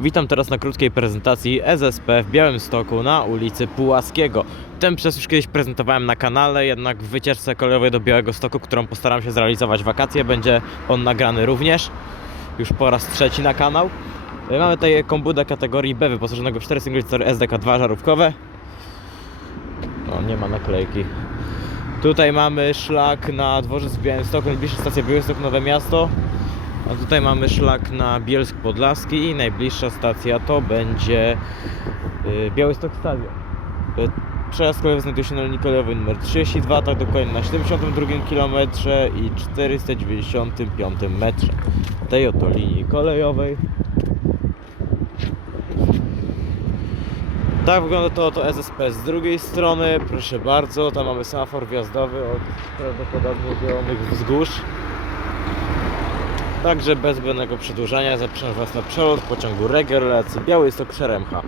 Witam teraz na krótkiej prezentacji SSP w Białymstoku na ulicy Pułaskiego. Ten przejazd już kiedyś prezentowałem na kanale, jednak w wycieczce kolejowej do Białegostoku, którą postaram się zrealizować wakacje, będzie on nagrany również. Już po raz trzeci na kanał. E, Mamy tutaj kombudę kategorii B wyposażonego w 4 single SDK2 żarówkowe. O, nie ma naklejki. Tutaj mamy szlak na dworzec w Białymstoku, najbliższa stacja Białystok Nowe Miasto. A tutaj mamy szlak na Bielsk Podlaski i najbliższa stacja to będzie y, Białystok Stadion. Y, Przejazd kolejowy znajduje się na linii kolejowej numer 32, tak dokładnie na 72 km i 495 metrze tej oto linii kolejowej. Tak wygląda to oto SSP z drugiej strony, proszę bardzo, tam mamy semafor wjazdowy od prawdopodobnie zielonych wzgórz. Także bez zbędnego przedłużania zapraszam Was na przelot pociągu Regerlacji Białystok Szeremcha.